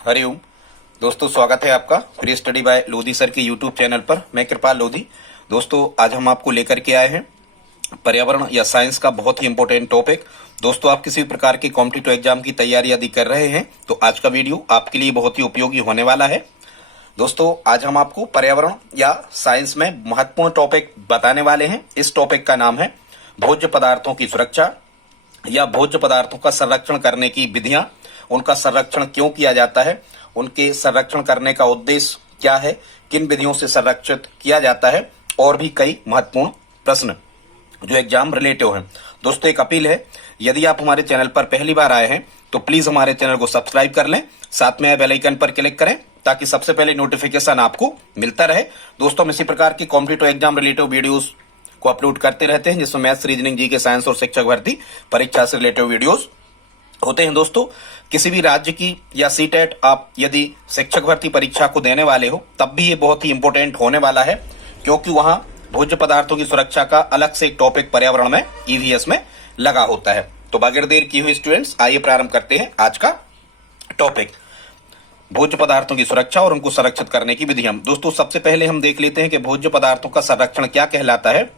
हरिओम दोस्तों, स्वागत है आपका free study bye Lodhi sir के यूट्यूब चैनल पर। मैं कृपाल लोधी। दोस्तों, आज हम आपको लेकर के आए हैं पर्यावरण या साइंस का बहुत ही इंपॉर्टेंट टॉपिक। दोस्तों, आप किसी भी प्रकार के कॉम्पिटिटिव एग्जाम की तैयारी यदि कर रहे हैं तो आज का वीडियो आपके लिए बहुत ही उपयोगी होने वाला है। दोस्तों, आज हम आपको पर्यावरण या साइंस में महत्वपूर्ण टॉपिक बताने वाले हैं। इस टॉपिक का नाम है भोज्य पदार्थों की सुरक्षा या भोज्य पदार्थों का संरक्षण करने की विधियां, उनका संरक्षण क्यों किया जाता है, उनके संरक्षण करने का उद्देश्य क्या है, किन विधियों से संरक्षित किया जाता है, और भी कई महत्वपूर्ण प्रश्न जो एग्जाम रिलेटिव हैं। दोस्तों, एक अपील है, यदि आप हमारे चैनल पर पहली बार आए हैं तो प्लीज हमारे चैनल को सब्सक्राइब कर लें, साथ में बेल आइकन पर क्लिक करें ताकि सबसे पहले नोटिफिकेशन आपको मिलता रहे। दोस्तों, हम इसी प्रकार की कॉम्पिटिटिव एग्जाम रिलेटिव वीडियोस को अपलोड करते रहते हैं, जिसमें मैथ्स, रीजनिंग, जीके, साइंस और शिक्षक भर्ती परीक्षा से रिलेटिव वीडियोस होते हैं। दोस्तों, किसी भी राज्य की या सीटेट आप यदि शिक्षक भर्ती परीक्षा को देने वाले हो तब भी ये बहुत ही इंपॉर्टेंट होने वाला है, क्योंकि वहां भोज्य पदार्थों की सुरक्षा का अलग से एक टॉपिक पर्यावरण में ईवीएस में लगा होता है। तो बगैर देर किए हुए स्टूडेंट्स, आइए प्रारंभ करते हैं आज का टॉपिक, भोज्य पदार्थों की सुरक्षा और उनको संरक्षित करने की विधियां। दोस्तों, सबसे पहले हम देख लेते हैं कि भोज्य पदार्थों का संरक्षण क्या कहलाता है।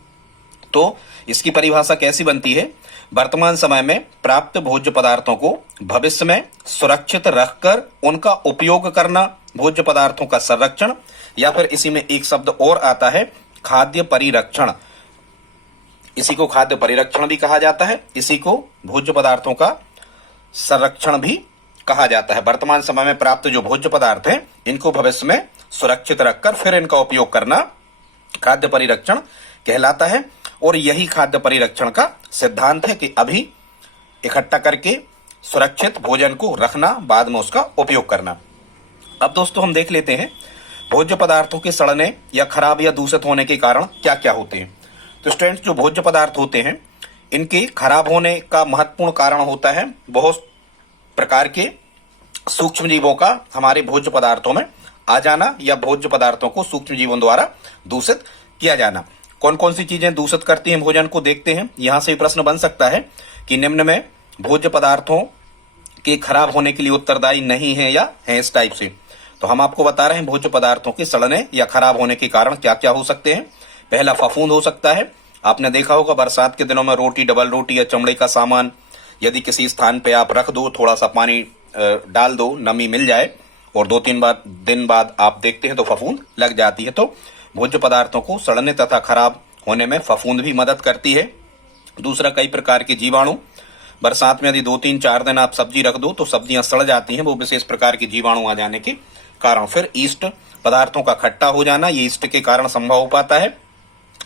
तो इसकी परिभाषा कैसी बनती है? वर्तमान समय में प्राप्त भोज्य पदार्थों को भविष्य में सुरक्षित रखकर उनका उपयोग करना भोज्य पदार्थों का संरक्षण, या फिर इसी में एक शब्द और आता है, खाद्य परिरक्षण। इसी को खाद्य परिरक्षण भी कहा जाता है, इसी को भोज्य पदार्थों का संरक्षण भी कहा जाता है। वर्तमान समय में प्राप्त जो भोज्य पदार्थ हैं इनको भविष्य में सुरक्षित रखकर फिर इनका उपयोग करना खाद्य परिरक्षण कहलाता है। और यही खाद्य परिरक्षण का सिद्धांत है कि अभी इकट्ठा करके सुरक्षित भोजन को रखना, बाद में उसका उपयोग करना। अब दोस्तों, हम देख लेते हैं भोज्य पदार्थों के सड़ने या खराब या दूषित होने के कारण क्या क्या होते हैं। तो स्टूडेंट्स, जो भोज्य पदार्थ होते हैं इनके खराब होने का महत्वपूर्ण कारण होता है बहुत प्रकार के सूक्ष्म जीवों का हमारे भोज्य पदार्थों में आ जाना, या भोज्य पदार्थों को सूक्ष्म जीवों द्वारा दूषित किया जाना। कौन कौन सी चीजें दूषित करती हैं भोजन को, देखते हैं। यहां से प्रश्न बन सकता है कि निम्न में भोज्य पदार्थों के खराब होने के लिए उत्तरदायी नहीं है या है, इस टाइप से। तो हम आपको बता रहे हैं भोज्य पदार्थों के सड़ने या खराब होने के कारण क्या क्या हो सकते हैं। पहला, फफूंद हो सकता है। आपने देखा होगा बरसात के दिनों में रोटी, डबल रोटी या चमड़े का सामान यदि किसी स्थान पे आप रख दो, थोड़ा सा पानी डाल दो, नमी मिल जाए और 2-3 दिन बाद आप देखते हैं तो फफूंद लग जाती है। तो भोज्य पदार्थों को सड़ने तथा खराब होने में फफूंद भी मदद करती है। दूसरा, कई प्रकार के जीवाणु। बरसात में यदि 2-3-4 दिन आप सब्जी रख दो तो सब्जियां सड़ जाती हैं, वो विशेष प्रकार के जीवाणु आ जाने के कारण। फिर ईस्ट पदार्थों का खट्टा हो जाना, ये ईस्ट के कारण संभव हो पाता है।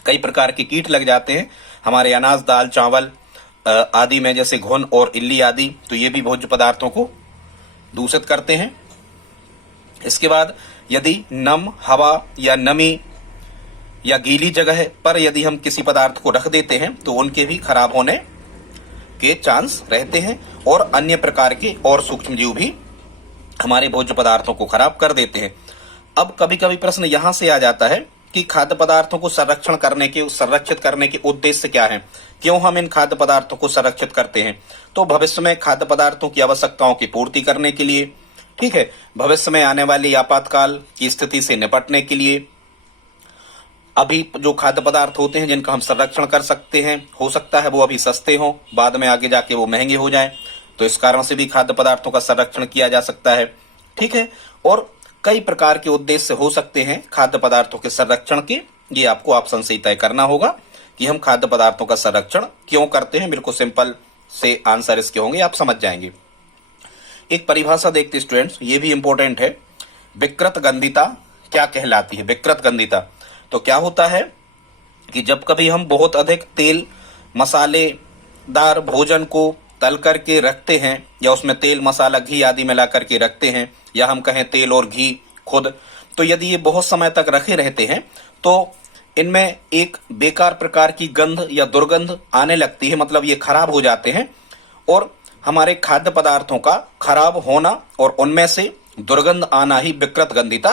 कई प्रकार के कीट लग जाते हैं हमारे अनाज, दाल, चावल आदि में, जैसे घुन और इल्ली आदि, तो ये भी भोज्य पदार्थों को दूषित करते हैं। इसके बाद, यदि नम हवा या नमी या गीली जगह पर यदि हम किसी पदार्थ को रख देते हैं तो उनके भी खराब होने के चांस रहते हैं, और अन्य प्रकार के और सूक्ष्म जीव भी हमारे भोज्य पदार्थों को खराब कर देते हैं। अब कभी कभी प्रश्न यहां से आ जाता है कि खाद्य पदार्थों को संरक्षित करने के उद्देश्य क्या है, क्यों हम इन खाद्य पदार्थों को संरक्षित करते हैं। तो भविष्य में खाद्य पदार्थों की आवश्यकताओं की पूर्ति करने के लिए, ठीक है, भविष्य में आने वाली आपातकाल की स्थिति से निपटने के लिए। अभी जो खाद्य पदार्थ होते हैं जिनका हम संरक्षण कर सकते हैं, हो सकता है वो अभी सस्ते हों, बाद में आगे जाके वो महंगे हो जाएं, तो इस कारण से भी खाद्य पदार्थों का संरक्षण किया जा सकता है, ठीक है। और कई प्रकार के उद्देश्य हो सकते हैं खाद्य पदार्थों के संरक्षण के। ये आपको ऑप्शन से तय करना होगा कि हम खाद्य पदार्थों का संरक्षण क्यों करते हैं। बिल्कुल सिंपल से आंसर इसके होंगे, आप समझ जाएंगे। एक परिभाषा देखते स्टूडेंट्स, ये भी इंपॉर्टेंट है। विकृत गंधिता क्या कहलाती है? विकृत गंधिता तो क्या होता है कि जब कभी हम बहुत अधिक तेल मसालेदार भोजन को तल करके रखते हैं, या उसमें तेल, मसाला, घी आदि मिला करके रखते हैं, या हम कहें तेल और घी खुद, तो यदि ये बहुत समय तक रखे रहते हैं तो इनमें एक बेकार प्रकार की गंध या दुर्गंध आने लगती है, मतलब ये खराब हो जाते हैं। और हमारे खाद्य पदार्थों का खराब होना और उनमें से दुर्गंध आना ही विकृत गंधिता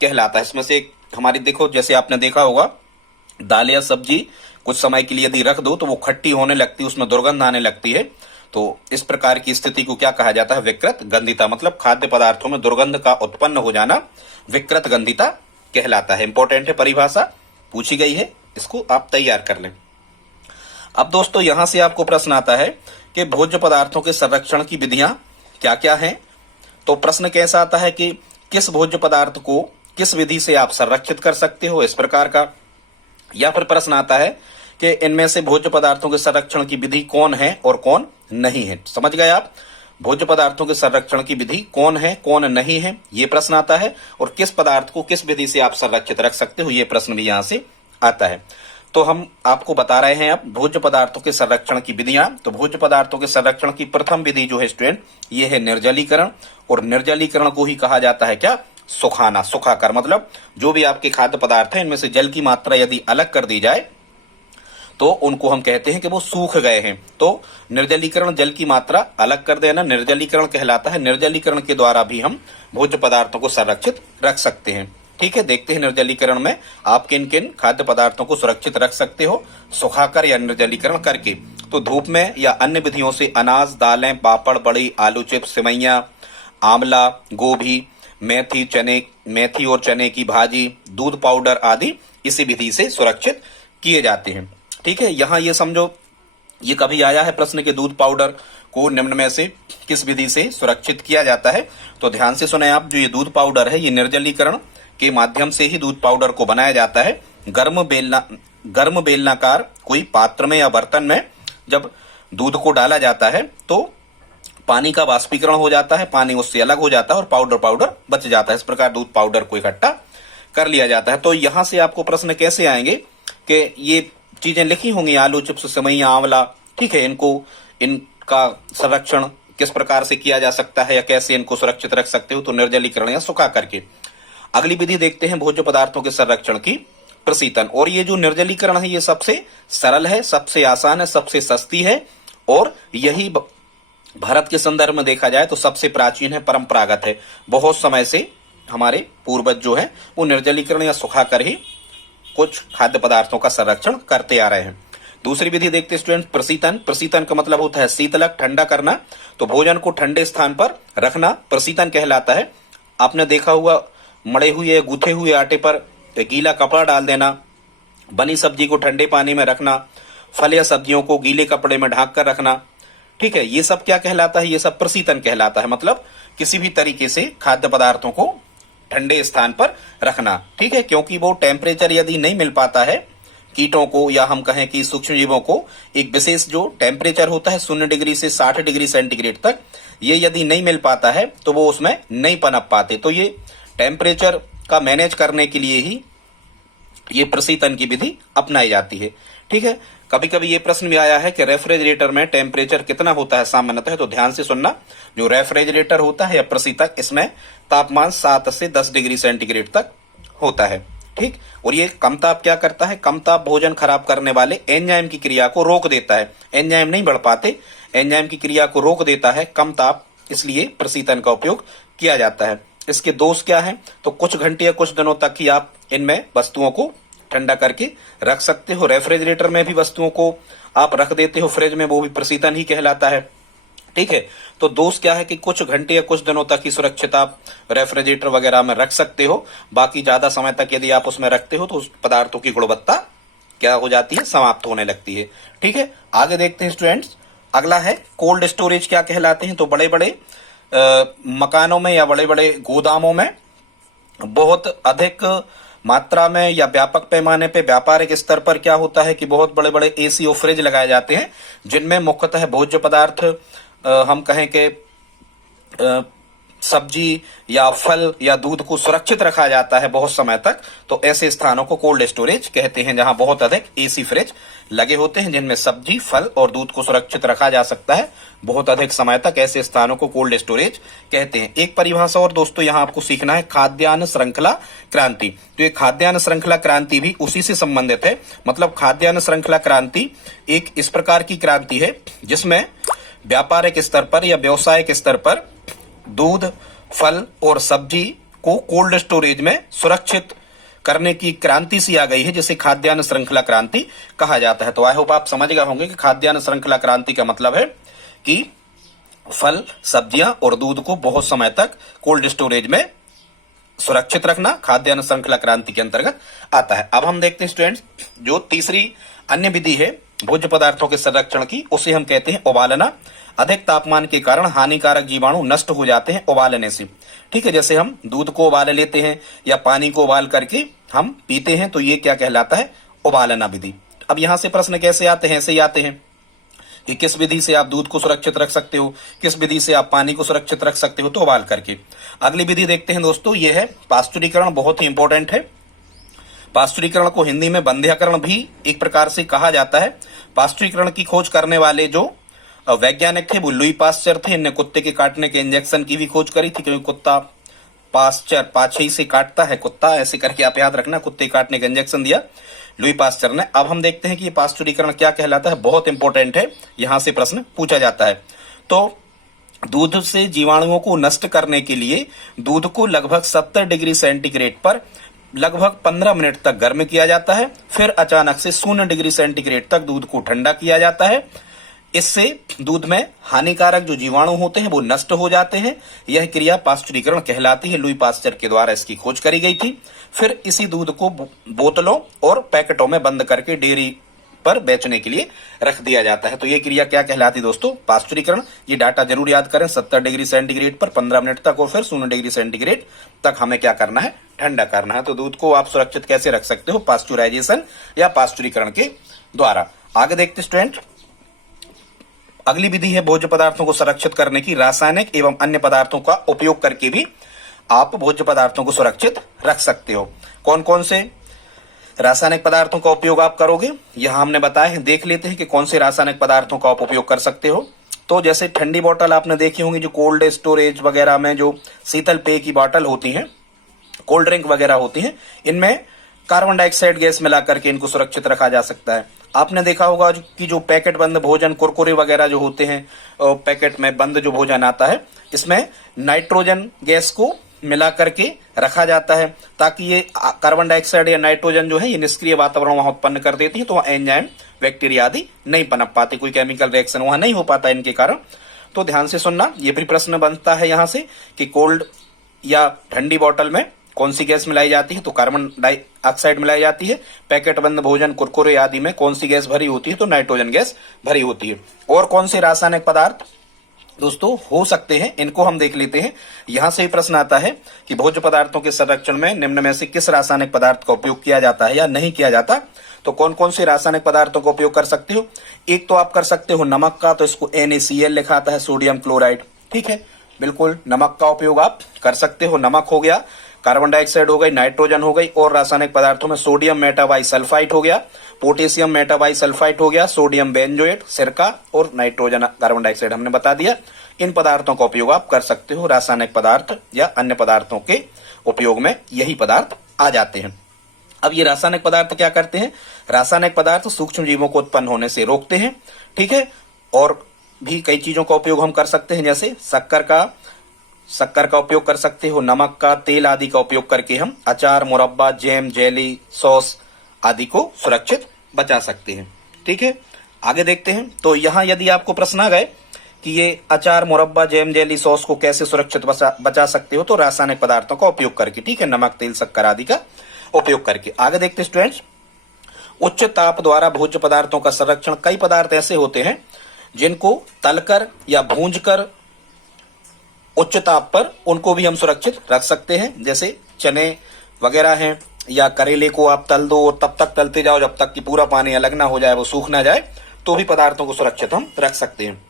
कहलाता है। इसमें से हमारी, देखो, जैसे आपने देखा होगा दाल या सब्जी कुछ समय के लिए यदि रख दो तो वो खट्टी होने लगती है, उसमें दुर्गंध आने लगती है। तो इस प्रकार की स्थिति को क्या कहा जाता है? विकृत गंधिता। मतलब खाद्य पदार्थों में दुर्गंध का उत्पन्न हो जाना विकृत गंधिता कहलाता है। इंपॉर्टेंट है, परिभाषा पूछी गई है, इसको आप तैयार कर लें। अब दोस्तों यहां से आपको प्रश्न आता है कि भोज्य पदार्थों के संरक्षण की विधियां क्या क्या हैं। तो प्रश्न कैसा आता है कि किस भोज्य पदार्थ को किस विधि से आप संरक्षित कर सकते हो, इस प्रकार का। या फिर प्रश्न आता है कि इनमें से भोज्य पदार्थों के संरक्षण की विधि कौन है और कौन नहीं है। समझ गए आप? भोज्य पदार्थों के संरक्षण की विधि कौन है कौन नहीं है, ये प्रश्न आता है। और किस पदार्थ को किस विधि से आप संरक्षित रख सकते हो, ये प्रश्न भी यहां से आता है। तो हम आपको बता रहे हैं अब भोज्य पदार्थों के संरक्षण की विधियां। तो भोज्य पदार्थों के संरक्षण की प्रथम विधि जो है स्टूडेंट, ये है निर्जलीकरण। और निर्जलीकरण को ही कहा जाता है क्या? सुखाना। सुखाकर मतलब जो भी आपके खाद्य पदार्थ है इनमें से जल की मात्रा यदि अलग कर दी जाए तो उनको हम कहते हैं कि वो सूख गए हैं। तो निर्जलीकरण, जल की मात्रा अलग कर देना, निर्जलीकरण कहलाता है। निर्जलीकरण के द्वारा भी हम भोज्य पदार्थों को संरक्षित रख सकते हैं। ठीक है, देखते हैं निर्जलीकरण में आप किन किन खाद्य पदार्थों को सुरक्षित रख सकते हो सुखाकर या निर्जलीकरण करके। तो धूप में या अन्य विधियों से अनाज, दालें, पापड़, बड़ी, आलू चिप्स, सेवइयां, आंवला, गोभी, मेथी और चने की भाजी, दूध पाउडर आदि इसी विधि से सुरक्षित किए जाते हैं। ठीक है, यहां ये समझो, ये कभी आया है प्रश्न के दूध पाउडर को निम्न में से किस विधि से सुरक्षित किया जाता है। तो ध्यान से सुने आप, जो ये दूध पाउडर है ये निर्जलीकरण के माध्यम से ही दूध पाउडर को बनाया जाता है। गर्म बेलनाकार कोई पात्र में या बर्तन में जब दूध को डाला जाता है तो पानी का वाष्पीकरण हो जाता है, पानी उससे अलग हो जाता है और पाउडर बच जाता है। इस प्रकार दूध पाउडर को इकट्ठा कर लिया जाता है। तो यहां से आपको प्रश्न कैसे आएंगे कि ये चीजें लिखी होंगी, आलू चिप्स, सेवइयां, आंवला, ठीक है, इनका संरक्षण किस प्रकार से किया जा सकता है या कैसे इनको सुरक्षित रख सकते हो? तो निर्जलीकरण या सुखा करके। अगली विधि देखते हैं भोज्य पदार्थों के संरक्षण की, प्रशीतन। और ये जो निर्जलीकरण है ये सबसे सरल है, सबसे आसान है, सबसे सस्ती है और यही भारत के संदर्भ में देखा जाए तो सबसे प्राचीन है, परंपरागत है। बहुत समय से हमारे पूर्वज जो है वो निर्जलीकरण या सुखाकर ही कुछ खाद्य पदार्थों का संरक्षण करते आ रहे हैं। दूसरी विधि देखते स्टूडेंट, प्रशीतन। प्रशीतन का मतलब होता है शीतलक, ठंडा करना। तो भोजन को ठंडे स्थान पर रखना प्रशीतन कहलाता है। आपने देखा हुआ मड़े हुए गूथे हुए आटे पर गीला कपड़ा डाल देना, बनी सब्जी को ठंडे पानी में रखना, फल या सब्जियों को गीले कपड़े में ढक कर रखना। ठीक है, ये सब क्या कहलाता है? ये सब प्रशीतन कहलाता है। मतलब किसी भी तरीके से खाद्य पदार्थों को ठंडे स्थान पर रखना। ठीक है, क्योंकि वो टेम्परेचर यदि नहीं मिल पाता है कीटों को या हम कहें कि सूक्ष्म जीवों को, एक विशेष जो टेम्परेचर होता है 0 डिग्री से 60 डिग्री सेंटीग्रेड तक, ये यदि नहीं मिल पाता है तो वो उसमें नहीं पनप पाते। तो ये टेम्परेचर का मैनेज करने के लिए ही ये प्रशीतन की विधि अपनाई जाती है। ठीक है, कभी कभी ये प्रश्न भी आया है कि रेफ्रिजरेटर में टेम्परेचर कितना होता है सामान्यतः। तो ध्यान से सुनना, जो रेफ्रिजरेटर होता है या प्रशीतक, इसमें तापमान 7 से 10 डिग्री सेंटीग्रेड तक होता है। ठीक, और ये कम ताप क्या करता है? कम ताप भोजन खराब करने वाले एंजाइम की क्रिया को रोक देता है। एंजाइम नहीं बढ़ पाते, एंजाइम की क्रिया को रोक देता है कम ताप, इसलिए प्रशीतन का उपयोग किया जाता है। इसके दोष क्या है? तो कुछ घंटे या कुछ दिनों तक ही आप इनमें वस्तुओं को ठंडा करके रख सकते हो। रेफ्रिजरेटर में भी वस्तुओं को आप रख देते हो फ्रिज में, वो भी प्रशीतन ही कहलाता है। ठीक है, तो दोष क्या है कि कुछ घंटे या कुछ दिनों तक ही सुरक्षित आप रेफ्रिजरेटर वगैरह में रख सकते हो। बाकी ज्यादा समय तक यदि आप उसमें रखते हो तो उस पदार्थों की गुणवत्ता क्या हो जाती है? समाप्त होने लगती है। ठीक है, आगे देखते हैं स्टूडेंट्स। अगला है कोल्ड स्टोरेज क्या कहलाते हैं। तो बड़े बड़े मकानों में या बड़े बड़े गोदामों में बहुत अधिक मात्रा में या व्यापक पैमाने पे व्यापारिक स्तर पर क्या होता है कि बहुत बड़े बड़े एसी और फ्रिज लगाए जाते हैं, जिनमें मुख्यतः भोज्य पदार्थ हम कहें कि सब्जी या फल या दूध को सुरक्षित रखा जाता है बहुत समय तक। तो ऐसे स्थानों को कोल्ड स्टोरेज कहते हैं, जहां बहुत अधिक एसी फ्रिज लगे होते हैं जिनमें सब्जी, फल और दूध को सुरक्षित रखा जा सकता है बहुत अधिक समय तक। ऐसे स्थानों को कोल्ड स्टोरेज कहते हैं। एक परिभाषा और दोस्तों यहां आपको सीखना है, खाद्यान्न श्रृंखला क्रांति। तो ये खाद्यान्न श्रृंखला क्रांति भी उसी से संबंधित है। मतलब खाद्यान्न श्रृंखला क्रांति एक इस प्रकार की क्रांति है जिसमें व्यापारिक स्तर पर या व्यवसायिक स्तर पर दूध, फल और सब्जी को कोल्ड स्टोरेज में सुरक्षित करने की क्रांति सी आ गई है, जिसे खाद्यान्न श्रृंखला क्रांति कहा जाता है। तो आई होप आप समझ गए होंगे कि खाद्यान्न श्रृंखला क्रांति का मतलब है कि फल, सब्जियां और दूध को बहुत समय तक कोल्ड स्टोरेज में सुरक्षित रखना खाद्यान्न श्रृंखला क्रांति के अंतर्गत आता है। अब हम देखते हैं स्टूडेंट्स, जो तीसरी अन्य विधि है भोज्य पदार्थों के संरक्षण की, उसे हम कहते हैं उबालना। अधिक तापमान के कारण हानिकारक जीवाणु नष्ट हो जाते हैं उबालने से। ठीक है, जैसे हम दूध को उबाल लेते हैं या पानी को उबाल करके हम पीते हैं, तो ये क्या कहलाता है? उबालना विधि। अब यहां से प्रश्न कैसे आते हैं? ऐसे ही आते हैं कि किस विधि से आप दूध को सुरक्षित रख सकते हो, किस विधि से आप पानी को सुरक्षित रख सकते हो, तो उबाल करके। अगली विधि देखते हैं दोस्तों, ये है पास्चुरीकरण। बहुत ही इंपॉर्टेंट है। पास्चुरीकरण को हिंदी में बंध्याकरण भी एक प्रकार से कहा जाता है। पास्चुरीकरण की खोज करने वाले जो वैज्ञानिक थे वो लुई पास्चर थे। इनने कुत्ते के काटने के इंजेक्शन की भी खोज करी थी, क्योंकि कुत्ता पास्चर पाछे से काटता है, कुत्ता ऐसे करके आप याद रखना, कुत्ते काटने का इंजेक्शन दिया लुई पास्चर ने। अब हम देखते हैं कि ये पास्चुरीकरण क्या कहलाता है। बहुत इंपॉर्टेंट है, यहां से प्रश्न पूछा जाता है। तो दूध से जीवाणुओं को नष्ट करने के लिए दूध को लगभग 70 डिग्री सेंटीग्रेड पर लगभग 15 मिनट तक गर्म किया जाता है। फिर अचानक से 0 डिग्री सेंटीग्रेड तक दूध को ठंडा किया जाता है। इससे दूध में हानिकारक जो जीवाणु होते हैं वो नष्ट हो जाते हैं। यह क्रिया पास्चुरीकरण कहलाती है। लुई पास्चर के द्वारा इसकी खोज करी गई थी। फिर इसी दूध को बोतलों और पैकेटों में बंद करके डेयरी पर बेचने के लिए रख दिया जाता है। तो ये क्रिया क्या कहलाती है दोस्तों? पास्चुरीकरण। ये डाटा जरूर याद करें, 70 डिग्री सेंटीग्रेड पर 15 मिनट तक और फिर 0 डिग्री सेंटीग्रेड तक हमें क्या करना है? ठंडा करना है। तो दूध को आप सुरक्षित कैसे रख सकते हो? पास्चुराइजेशन या पास्चुरीकरण के द्वारा। आगे देखते स्टूडेंट, अगली विधि है भोज्य पदार्थों को संरक्षित करने की। रासायनिक एवं अन्य पदार्थों का उपयोग करके भी आप भोज्य पदार्थों को सुरक्षित रख सकते हो। कौन कौन से रासायनिक पदार्थों का उपयोग आप करोगे, यह हमने बताया है। देख लेते हैं कि कौन से रासायनिक पदार्थों का आप उपयोग कर सकते हो। तो जैसे ठंडी बोतल आपने देखी होंगी, जो कोल्ड स्टोरेज वगैरह में जो शीतल पेय की बोतल होती हैं, कोल्ड ड्रिंक वगैरह होती हैं, इनमें कार्बन डाइऑक्साइड गैस मिला करके इनको सुरक्षित रखा जा सकता है। आपने देखा होगा कि जो पैकेट बंद भोजन, कुरकुरे वगैरह जो होते हैं, पैकेट में बंद जो भोजन आता है, इसमें नाइट्रोजन गैस को मिला करके रखा जाता है, ताकि ये कार्बन डाइऑक्साइड या नाइट्रोजन जो है ये निष्क्रिय वातावरण वहां उत्पन्न कर देती है। तो वहां एंजाइम, बैक्टीरिया आदि नहीं पनप पाते, कोई केमिकल रिएक्शन वहां नहीं हो पाता इनके कारण। तो ध्यान से सुनना, ये भी प्रश्न बनता है यहां से कि कोल्ड या ठंडी बोतल में कौन सी गैस मिलाई जाती है? तो कार्बन डाइऑक्साइड मिलाई जाती है। पैकेट बंद भोजन, कुरकुरे आदि में कौन सी गैस भरी होती है? तो नाइट्रोजन गैस भरी होती है। और कौन से रासायनिक पदार्थ दोस्तों हो सकते हैं, इनको हम देख लेते हैं। यहां से ही प्रश्न आता है कि भोज्य पदार्थों के संरक्षण में निम्न में से किस रासायनिक पदार्थ का उपयोग किया जाता है या नहीं किया जाता? तो कौन कौन से रासायनिक पदार्थों का उपयोग कर सकते हो? एक तो आप कर सकते हो नमक का, तो इसको NaCl लिखा आता है, सोडियम क्लोराइड। ठीक है, बिल्कुल नमक का उपयोग आप कर सकते हो। नमक हो गया, कार्बन डाइऑक्साइड हो गई, नाइट्रोजन हो गई, और रासायनिक पदार्थों में सोडियम मेटाबाइसल्फाइड हो गया, पोटेशियम मेटाबाइसल्फाइड हो गया, सोडियम बेंजोएट, सिरका, और नाइट्रोजन कार्बन डाइऑक्साइड हमने बता दिया। इन पदार्थों का उपयोग आप कर सकते हो। रासायनिक पदार्थ या अन्य पदार्थों के उपयोग में यही पदार्थ आ जाते हैं। अब ये रासायनिक पदार्थ क्या करते हैं? रासायनिक पदार्थ सूक्ष्म जीवों को उत्पन्न होने से रोकते हैं। ठीक है, और भी कई चीजों का उपयोग हम कर सकते हैं, जैसे शक्कर का उपयोग कर सकते हो, नमक का, तेल आदि का उपयोग करके हम अचार, मुरब्बा, जैम, जेली, सॉस आदि को सुरक्षित बचा सकते हैं। ठीक है, आगे देखते हैं। तो यहां यदि आपको प्रश्न आ गए कि ये अचार, मुरब्बा, जैम, जेली, सॉस को कैसे सुरक्षित बचा सकते हो, तो रासायनिक पदार्थों का उपयोग करके। ठीक है, नमक, तेल, शक्कर आदि का उपयोग करके। आगे देखते हैं स्टूडेंट्स, उच्च ताप द्वारा भोज्य पदार्थों का संरक्षण। कई पदार्थ ऐसे होते हैं जिनको तलकर या भूंजकर उच्च ताप पर उनको भी हम सुरक्षित रख सकते हैं, जैसे चने वगैरह हैं, या करेले को आप तल दो और तब तक तलते जाओ जब तक कि पूरा पानी अलग ना हो जाए, वो सूख ना जाए, तो भी पदार्थों को सुरक्षित हम रख सकते हैं।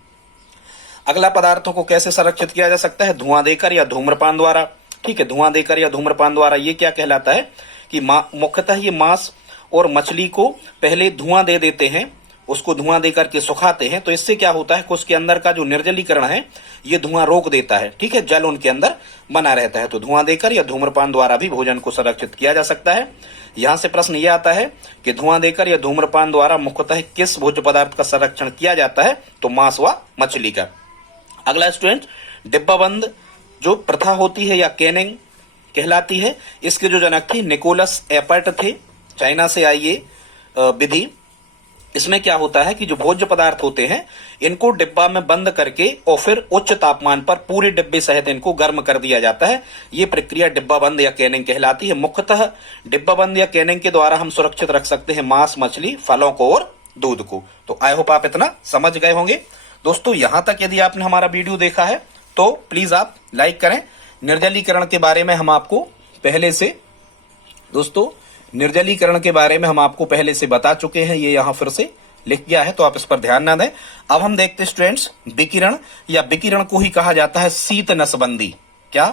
अगला पदार्थों को कैसे संरक्षित किया जा सकता है? धुआं देकर या धूम्रपान द्वारा। ठीक है, धुआं देकर या धूम्रपान द्वारा ये क्या कहलाता है कि मुख्यतः ये मांस और मछली को पहले धुआं दे देते हैं, उसको धुआं देकर के सुखाते हैं। तो इससे क्या होता है कि उसके अंदर का जो निर्जलीकरण है ये धुआं रोक देता है। ठीक है, जल उनके अंदर बना रहता है। तो धुआं देकर या धूम्रपान द्वारा भी भोजन को संरक्षित किया जा सकता है। यहां से प्रश्न ये आता है कि धुआं देकर या धूम्रपान द्वारा मुख्यतः किस भोज्य पदार्थ का संरक्षण किया जाता है? तो मांस व मछली का। अगला स्टूडेंट, डिब्बाबंद जो प्रथा होती है या कैनिंग कहलाती है, इसके जो जनक थे निकोलस एपर्ट थे। चाइना से आई ये विधि। इसमें क्या होता है कि जो भोज्य पदार्थ होते हैं इनको डिब्बा में बंद करके और फिर उच्च तापमान पर पूरे डिब्बे सहित इनको गर्म कर दिया जाता है। ये प्रक्रिया डिब्बा बंद या कैनिंग कहलाती है। मुख्यतः डिब्बा बंद या कैनिंग के द्वारा हम सुरक्षित रख सकते हैं मांस, मछली, फलों को और दूध को। तो आई होप आप इतना समझ गए होंगे। दोस्तों यहां तक यदि आपने हमारा वीडियो देखा है तो प्लीज आप लाइक करें। निर्जलीकरण के बारे में हम आपको पहले से निर्जलीकरण के बारे में हम आपको पहले से बता चुके हैं, ये यहां फिर से लिख गया है तो आप इस पर ध्यान ना दें। अब हम देखते हैं स्टूडेंट्स विकिरण, या विकिरण को ही कहा जाता है शीत नसबंदी। क्या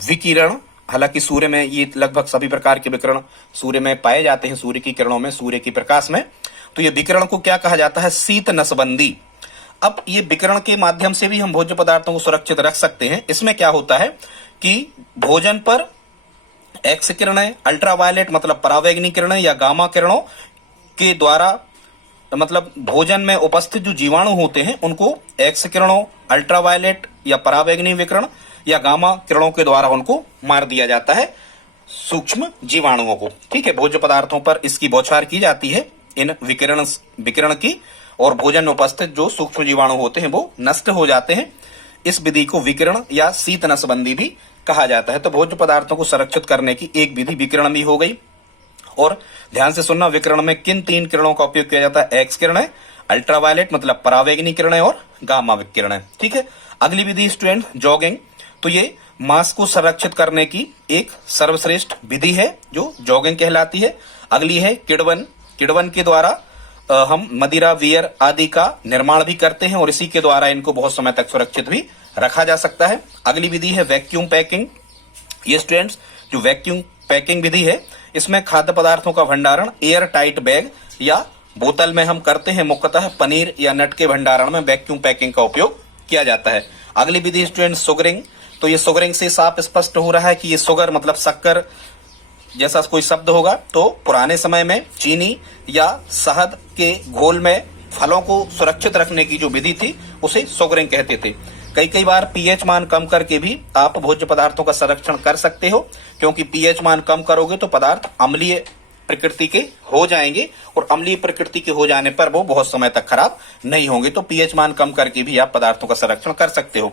विकिरण, हालांकि सूर्य में ये लगभग सभी प्रकार के विकिरण सूर्य में पाए जाते हैं, सूर्य की किरणों में, सूर्य की प्रकाश में, तो ये विकिरण को क्या कहा जाता है? शीत नसबंदी। अब ये विकिरण के माध्यम से भी हम भोज्य पदार्थों को सुरक्षित रख सकते हैं। इसमें क्या होता है कि भोजन पर एक्स किरणें, अल्ट्रावायलेट मतलब परावैंगनी किरणें या गामा किरणों के द्वारा, मतलब भोजन में उपस्थित जो जीवाणु होते हैं उनको एक्स किरणों, अल्ट्रावायलेट या परावैंगनी विकिरण या गामा किरणों के द्वारा उनको मार दिया जाता है, सूक्ष्म जीवाणुओं को। ठीक है, भोज्य पदार्थों पर इसकी बौछार की जाती है इन विकिरण की, और भोजन में उपस्थित जो सूक्ष्म जीवाणु होते हैं वो नष्ट हो जाते हैं। इस विधि को विकिरण या शीत नसबंदी भी कहा जाता है। तो भोज्य पदार्थों को सुरक्षित करने की एक विधि विकिरण भी हो गई। और ध्यान से सुनना, विकिरण में किन 3 किरणों का उपयोग किया जाता है? एक्स किरणें, अल्ट्रावायलेट मतलब परावैंगनी किरणें और गामा किरणें। ठीक है, अगली विधि स्टूडेंट जॉगिंग। तो ये मांस को संरक्षित करने की एक सर्वश्रेष्ठ विधि है जो जॉगिंग कहलाती है। अगली है किण्वन। किण्वन के द्वारा हम मदिरा, बियर आदि का निर्माण भी करते हैं और इसी के द्वारा इनको बहुत समय तक सुरक्षित भी रखा जा सकता है। अगली विधि है वैक्यूम पैकिंग। ये स्टूडेंट्स जो वैक्यूम पैकिंग विधि है, इसमें खाद्य पदार्थों का भंडारण एयर टाइट बैग या बोतल में हम करते हैं। मुख्यतः पनीर या नट के भंडारण में वैक्यूम पैकिंग का उपयोग किया जाता है। अगली विधि स्टूडेंट सुगरिंग। तो ये सुगरिंग से साफ स्पष्ट हो रहा है कि ये सुगर मतलब शक्कर जैसा कोई शब्द होगा। तो पुराने समय में चीनी या शहद के घोल में फलों को सुरक्षित रखने की जो विधि थी उसे सुगरिंग कहते थे। कई बार पीएच मान कम करके भी आप भोज्य पदार्थों का संरक्षण कर सकते हो, क्योंकि पीएच मान कम करोगे तो पदार्थ अम्लीय प्रकृति के हो जाएंगे और अम्लीय प्रकृति के हो जाने पर वो बहुत समय तक खराब नहीं होंगे। तो पीएच मान कम करके भी आप पदार्थों का संरक्षण कर सकते हो।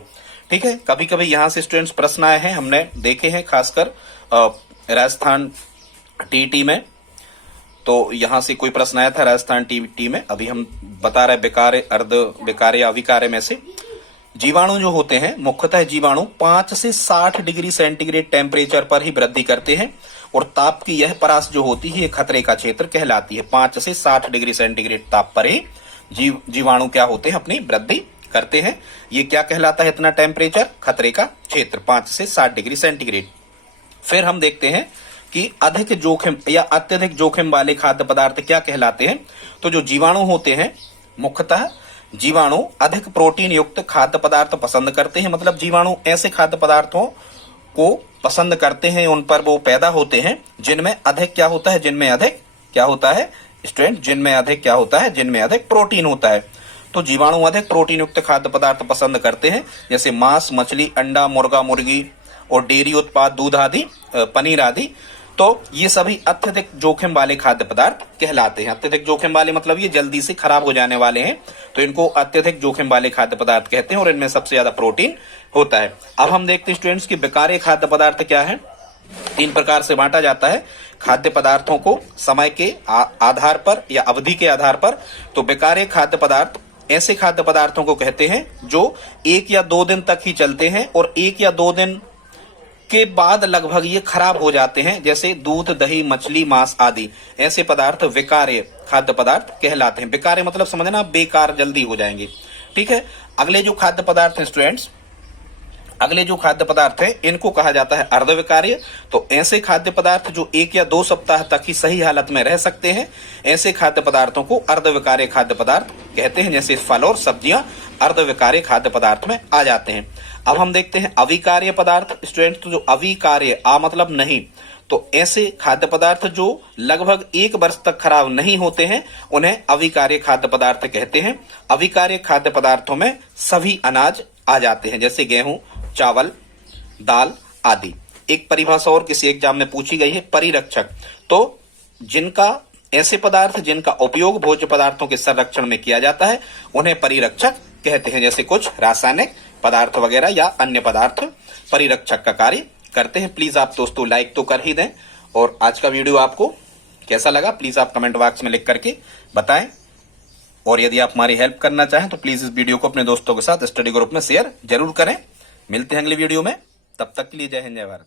ठीक है, कभी कभी यहाँ से स्टूडेंट्स प्रश्न आए हैं, हमने देखे हैं खासकर राजस्थान टीईटी में। तो यहां से कोई प्रश्न आया था राजस्थान टीईटी में। अभी हम बता रहे विकार्य, अर्ध विकार्य, अविकार्य में से जीवाणु जो होते हैं, मुख्यतः जीवाणु 5 से 60 डिग्री सेंटीग्रेड टेम्परेचर पर ही वृद्धि करते हैं और ताप की यह परास जो होती है खतरे का क्षेत्र कहलाती है। 5 से 60 डिग्री सेंटीग्रेड ताप पर ही जीवाणु क्या होते हैं? अपनी वृद्धि करते हैं। ये क्या कहलाता है? इतना टेम्परेचर, खतरे का क्षेत्र 5 से 60 डिग्री सेंटीग्रेड। फिर हम देखते हैं कि अधिक जोखिम या अत्यधिक जोखिम वाले खाद्य पदार्थ क्या कहलाते हैं? तो जो जीवाणु होते हैं, मुख्यतः जीवाणु अधिक प्रोटीन युक्त खाद्य पदार्थ पसंद करते हैं। मतलब जीवाणु ऐसे खाद्य पदार्थों को पसंद करते हैं, उन पर वो पैदा होते हैं जिनमें अधिक क्या होता है? जिनमें अधिक क्या होता है स्टूडेंट? जिनमें अधिक क्या होता है? जिनमें अधिक प्रोटीन होता है। तो जीवाणु अधिक प्रोटीन युक्त खाद्य पदार्थ पसंद करते हैं, जैसे मांस, मछली, अंडा, मुर्गा, मुर्गी और डेयरी उत्पाद, दूध आदि, पनीर आदि। तो ये सभी अत्यधिक जोखिम वाले खाद्य पदार्थ कहलाते हैं। अत्यधिक जोखिम वाले मतलब ये जल्दी से खराब हो जाने वाले हैं, तो इनको अत्यधिक जोखिम वाले खाद्य पदार्थ कहते हैं और इनमें सबसे ज्यादा प्रोटीन होता है। अब हम देखते हैं स्टूडेंट्स की विकार्य खाद्य पदार्थ क्या है। 3 प्रकार से बांटा जाता है खाद्य पदार्थों को समय के आधार पर या अवधि के आधार पर। तो विकार्य खाद्य पदार्थ ऐसे खाद्य पदार्थों को कहते हैं जो 1 या 2 दिन तक ही चलते हैं और 1 या 2 दिन के बाद लगभग ये खराब हो जाते हैं, जैसे दूध, दही, मछली, मांस आदि। ऐसे पदार्थ विकार्य खाद्य पदार्थ कहलाते हैं। विकार्य मतलब समझना, बेकार, जल्दी हो जाएंगे। ठीक है, अगले जो खाद्य पदार्थ हैं स्टूडेंट्स, अगले जो खाद्य पदार्थ है इनको कहा जाता है अर्धविकार्य। तो ऐसे खाद्य पदार्थ जो 1 या 2 सप्ताह तक ही सही हालत में रह सकते हैं, ऐसे खाद्य पदार्थों को अर्धविकार्य खाद्य पदार्थ कहते हैं। जैसे फल और सब्जियां अर्धविकार्य खाद्य पदार्थ में आ जाते हैं। अब हम देखते हैं अविकार्य पदार्थ स्टूडेंट। तो जो अविकार्य, आ मतलब नहीं, तो ऐसे खाद्य पदार्थ जो लगभग 1 वर्ष तक खराब नहीं होते हैं उन्हें अविकार्य खाद्य पदार्थ कहते हैं। अविकार्य खाद्य पदार्थों में सभी अनाज आ जाते हैं, जैसे गेहूं, चावल, दाल आदि। एक परिभाषा और किसी एग्जाम में पूछी गई है, परिरक्षक। तो जिनका ऐसे पदार्थ जिनका उपयोग भोज्य पदार्थों के संरक्षण में किया जाता है उन्हें परिरक्षक कहते हैं। जैसे कुछ रासायनिक पदार्थ वगैरह या अन्य पदार्थ परिरक्षक का कार्य करते हैं। प्लीज आप दोस्तों लाइक तो कर ही दें, और आज का वीडियो आपको कैसा लगा प्लीज आप कमेंट बॉक्स में लिख करके बताएं। और यदि आप हमारी हेल्प करना चाहें तो प्लीज इस वीडियो को अपने दोस्तों के साथ स्टडी ग्रुप में शेयर जरूर करें। मिलते हैं अगले वीडियो में, तब तक के लिए जय हिंद जय भारत।